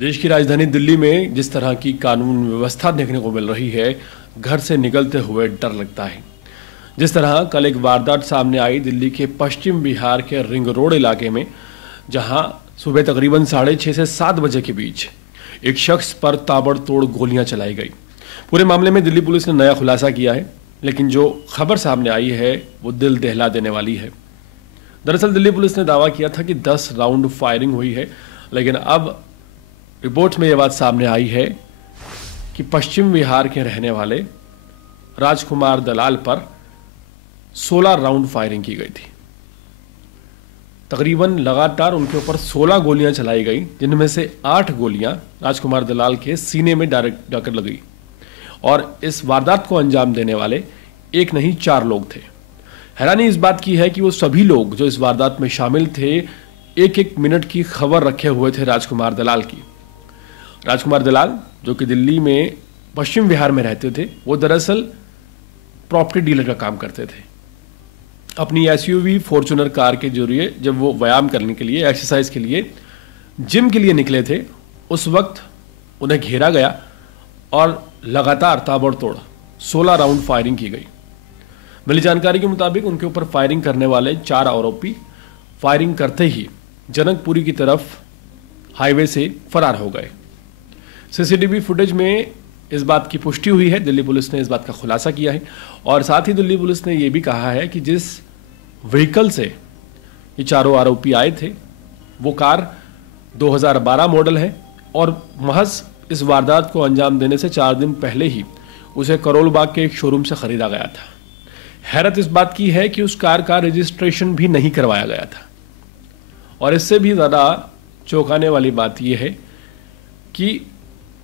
देश की राजधानी दिल्ली में जिस तरह की कानून व्यवस्था देखने को मिल रही है, घर से निकलते हुए डर लगता है। जिस तरह कल एक वारदात सामने आई दिल्ली के पश्चिम बिहार के रिंग रोड इलाके में, जहां सुबह तकरीबन 6:30 से 7 बजे के बीच एक शख्स पर ताबड़तोड़ गोलियां चलाई गई। पूरे मामले में दिल्ली पुलिस ने नया खुलासा किया है, लेकिन जो खबर सामने आई है वो दिल दहला देने वाली है। दरअसल दिल्ली पुलिस ने दावा किया था कि 10 राउंड फायरिंग हुई है, लेकिन अब रिपोर्ट में यह बात सामने आई है कि पश्चिम बिहार के रहने वाले राजकुमार दलाल पर 16 राउंड फायरिंग की गई थी। तकरीबन लगातार उनके ऊपर 16 गोलियां चलाई गई, जिनमें से 8 गोलियां राजकुमार दलाल के सीने में डायरेक्ट जाकर लगी। और इस वारदात को अंजाम देने वाले एक नहीं 4 लोग थे। हैरानी इस बात की है कि वो सभी लोग जो इस वारदात में शामिल थे, एक एक मिनट की खबर रखे हुए थे राजकुमार दलाल की। राजकुमार दलाल जो कि दिल्ली में पश्चिम बिहार में रहते थे, वो दरअसल प्रॉपर्टी डीलर का काम करते थे। अपनी एसयूवी फॉर्च्यूनर कार के जरिए जब वो व्यायाम करने के लिए, एक्सरसाइज के लिए, जिम के लिए निकले थे, उस वक्त उन्हें घेरा गया और लगातार ताबड़तोड़ 16 राउंड फायरिंग की गई। मिली जानकारी के मुताबिक उनके ऊपर फायरिंग करने वाले 4 आरोपी फायरिंग करते ही जनकपुरी की तरफ हाईवे से फरार हो गए। सीसीटीवी फुटेज में इस बात की पुष्टि हुई है, दिल्ली पुलिस ने इस बात का खुलासा किया है। और साथ ही दिल्ली पुलिस ने यह भी कहा है कि जिस व्हीकल से ये चारों आरोपी आए थे, वो कार 2012 मॉडल है और महज इस वारदात को अंजाम देने से 4 दिन पहले ही उसे करोल बाग के एक शोरूम से खरीदा गया था। हैरत इस बात की है कि उस कार का रजिस्ट्रेशन भी नहीं करवाया गया था। और इससे भी ज़्यादा चौंकाने वाली बात यह है कि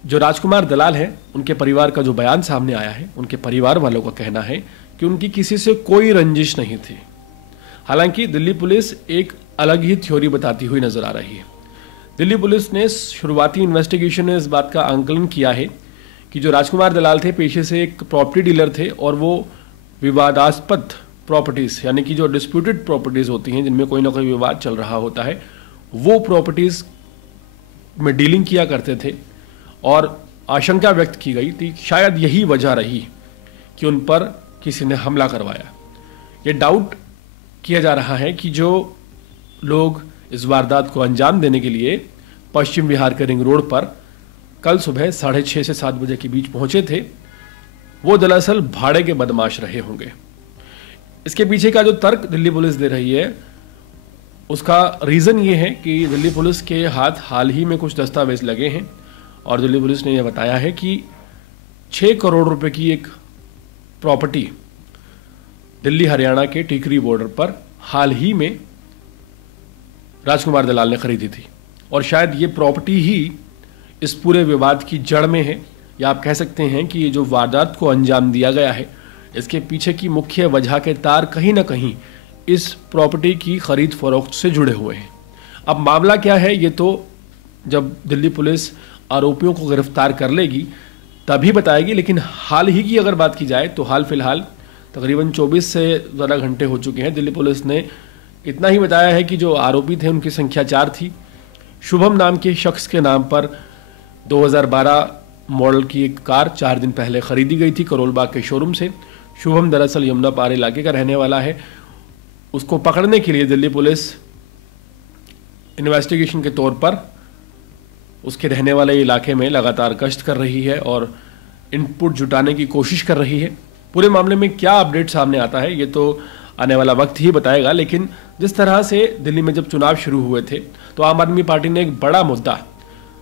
जो राजकुमार दलाल हैं, उनके परिवार का जो बयान सामने आया है, उनके परिवार वालों का कहना है कि उनकी किसी से कोई रंजिश नहीं थी। हालांकि दिल्ली पुलिस एक अलग ही थ्योरी बताती हुई नजर आ रही है। दिल्ली पुलिस ने शुरुआती इन्वेस्टिगेशन में इस बात का आंकलन किया है कि जो राजकुमार दलाल थे, पेशे से एक प्रॉपर्टी डीलर थे और वो विवादास्पद प्रॉपर्टीज, यानी कि जो डिस्प्यूटेड प्रॉपर्टीज होती हैं, जिनमें कोई ना कोई विवाद चल रहा होता है, वो प्रॉपर्टीज में डीलिंग किया करते थे। और आशंका व्यक्त की गई थी शायद यही वजह रही कि उन पर किसी ने हमला करवाया। ये डाउट किया जा रहा है कि जो लोग इस वारदात को अंजाम देने के लिए पश्चिम बिहार के रिंग रोड पर कल सुबह 6:30 से 7 बजे के बीच पहुंचे थे, वो दरअसल भाड़े के बदमाश रहे होंगे। इसके पीछे का जो तर्क दिल्ली पुलिस दे रही है, उसका रीज़न ये है कि दिल्ली पुलिस के हाथ हाल ही में कुछ दस्तावेज लगे हैं और दिल्ली पुलिस ने यह बताया है कि 6 करोड़ रुपए की एक प्रॉपर्टी दिल्ली हरियाणा के टिकरी बॉर्डर पर हाल ही में राजकुमार दलाल ने खरीदी थी। और शायद ये प्रॉपर्टी ही इस पूरे विवाद की जड़ में है, या आप कह सकते हैं कि ये जो वारदात को अंजाम दिया गया है, इसके पीछे की मुख्य वजह के तार कहीं ना कहीं इस प्रॉपर्टी की खरीद फरोख्त से जुड़े हुए हैं। अब मामला क्या है, ये तो जब दिल्ली पुलिस आरोपियों को गिरफ्तार कर लेगी तभी बताएगी। लेकिन हाल ही की अगर बात की जाए तो हाल फिलहाल तकरीबन 24 से ज़्यादा घंटे हो चुके हैं। दिल्ली पुलिस ने इतना ही बताया है कि जो आरोपी थे उनकी संख्या 4 थी। शुभम नाम के शख्स के नाम पर 2012 मॉडल की एक कार 4 दिन पहले खरीदी गई थी करोल बाग के शोरूम से। शुभम दरअसल यमुना पार इलाके का रहने वाला है। उसको पकड़ने के लिए दिल्ली पुलिस इन्वेस्टिगेशन के तौर पर उसके रहने वाले इलाके में लगातार गश्त कर रही है और इनपुट जुटाने की कोशिश कर रही है। पूरे मामले में क्या अपडेट सामने आता है ये तो आने वाला वक्त ही बताएगा। लेकिन जिस तरह से दिल्ली में जब चुनाव शुरू हुए थे तो आम आदमी पार्टी ने एक बड़ा मुद्दा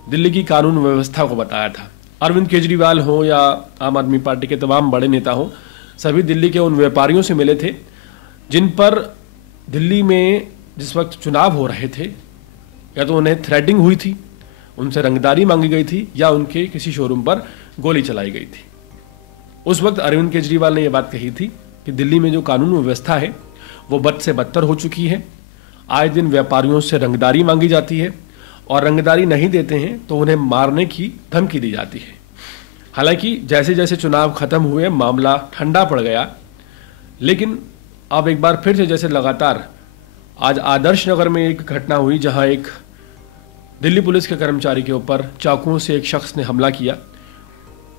दिल्ली की कानून व्यवस्था को बताया था। अरविंद केजरीवाल हो या आम आदमी पार्टी के तमाम बड़े नेता हो, सभी दिल्ली के उन व्यापारियों से मिले थे जिन पर दिल्ली में जिस वक्त चुनाव हो रहे थे या तो उन्हें थ्रेटिंग हुई थी, उनसे रंगदारी मांगी गई थी, या उनके किसी शोरूम पर गोली चलाई गई थी। उस वक्त अरविंद केजरीवाल ने यह बात कही थी कि दिल्ली में जो कानून व्यवस्था है वो बद से बदतर हो चुकी है। आए दिन व्यापारियों से रंगदारी मांगी जाती है और रंगदारी नहीं देते हैं तो उन्हें मारने की धमकी दी जाती है। हालांकि जैसे जैसे चुनाव खत्म हुए मामला ठंडा पड़ गया, लेकिन अब एक बार फिर से जैसे लगातार आज आदर्श नगर में एक घटना हुई जहां एक दिल्ली पुलिस के कर्मचारी के ऊपर चाकुओं से एक शख्स ने हमला किया,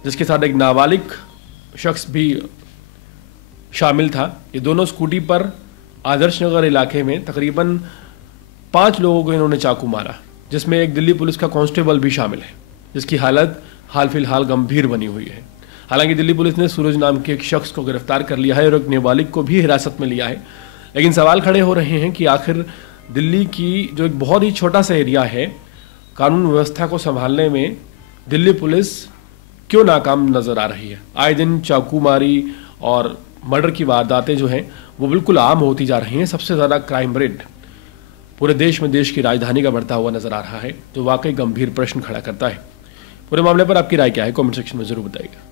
जिसके साथ एक नाबालिग शख्स भी शामिल था। ये दोनों स्कूटी पर आदर्श नगर इलाके में तकरीबन 5 लोगों को इन्होंने चाकू मारा, जिसमें एक दिल्ली पुलिस का कांस्टेबल भी शामिल है, जिसकी हालत हाल फिलहाल गंभीर बनी हुई है। हालांकि दिल्ली पुलिस ने सूरज नाम के एक शख्स को गिरफ्तार कर लिया है और एक नाबालिग को भी हिरासत में लिया है, लेकिन सवाल खड़े हो रहे हैं कि आखिर दिल्ली की जो एक बहुत ही छोटा सा एरिया है, कानून व्यवस्था को संभालने में दिल्ली पुलिस क्यों नाकाम नजर आ रही है। आए दिन चाकूमारी और मर्डर की वारदातें जो हैं वो बिल्कुल आम होती जा रही हैं। सबसे ज़्यादा क्राइम रेट पूरे देश में देश की राजधानी का बढ़ता हुआ नजर आ रहा है, जो वाकई गंभीर प्रश्न खड़ा करता है। पूरे मामले पर आपकी राय क्या है, कमेंट सेक्शन में जरूर बताइएगा।